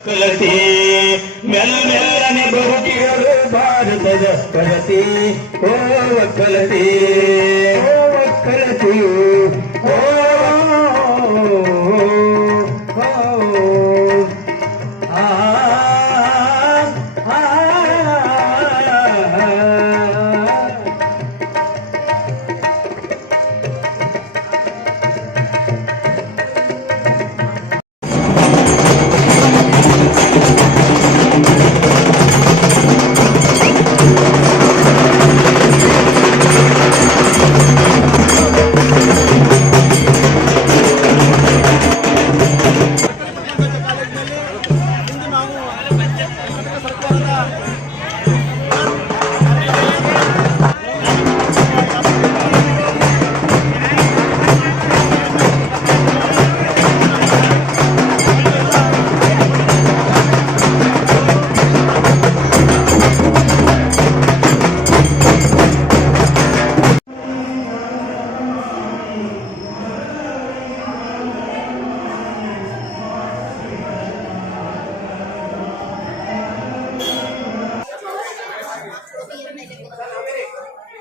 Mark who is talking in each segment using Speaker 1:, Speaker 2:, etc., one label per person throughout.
Speaker 1: ಕಲತಿ ಮೆಲ್ಲ ಮೆಲ್ಲನೆ ಬರುತ್ತಿರಲು ಭಾರತದ ಕಲತಿ ಓ ಒಕ್ಕಲತಿ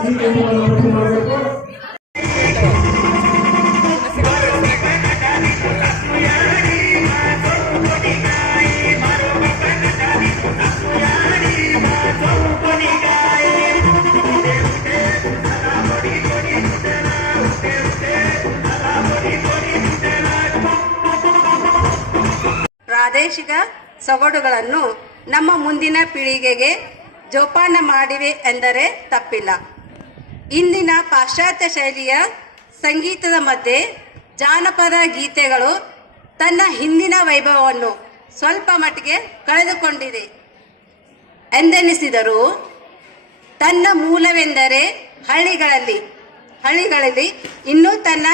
Speaker 2: ಈ
Speaker 3: ಪ್ರಾದೇಶಿಕ ಸೊಗಡುಗಳನ್ನು ನಮ್ಮ ಮುಂದಿನ ಪೀಳಿಗೆಗೆ ಜೋಪಾನ ಮಾಡಿವೆ ಎಂದರೆ ತಪ್ಪಿಲ್ಲ. ಇಂದಿನ ಪಾಶ್ಚಾತ್ಯ ಶೈಲಿಯ ಸಂಗೀತದ ಮಧ್ಯೆ ಜಾನಪದ ಗೀತೆಗಳು ತನ್ನ ಹಿಂದಿನ ವೈಭವವನ್ನು ಸ್ವಲ್ಪ ಮಟ್ಟಿಗೆ ಕಳೆದುಕೊಂಡಿದೆ ಎಂದೆನಿಸಿದರೂ ತನ್ನ ಮೂಲವೆಂದರೆ ಹಳ್ಳಿಗಳಲ್ಲಿ ಹಳ್ಳಿಗಳಲ್ಲಿ ಇನ್ನೂ ತನ್ನ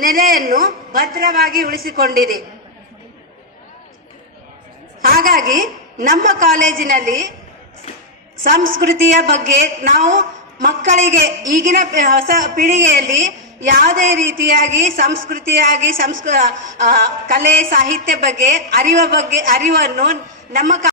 Speaker 3: ನೆಲೆಯನ್ನು ಭದ್ರವಾಗಿ ಉಳಿಸಿಕೊಂಡಿದೆ. ಹಾಗಾಗಿ ನಮ್ಮ ಕಾಲೇಜಿನಲ್ಲಿ ಸಂಸ್ಕೃತಿಯ ಬಗ್ಗೆ ನಾವು ಮಕ್ಕಳಿಗೆ ಈಗಿನ ಹೊಸ ಪೀಳಿಗೆಯಲ್ಲಿ ಯಾವುದೇ ರೀತಿಯಾಗಿ ಸಂಸ್ಕೃತಿಯಾಗಿ ಸಂಸ್ಕೃ ಕಲೆ, ಸಾಹಿತ್ಯ ಬಗ್ಗೆ, ಅರಿವ ಬಗ್ಗೆ, ಅರಿವನ್ನು ನಮ್ಮ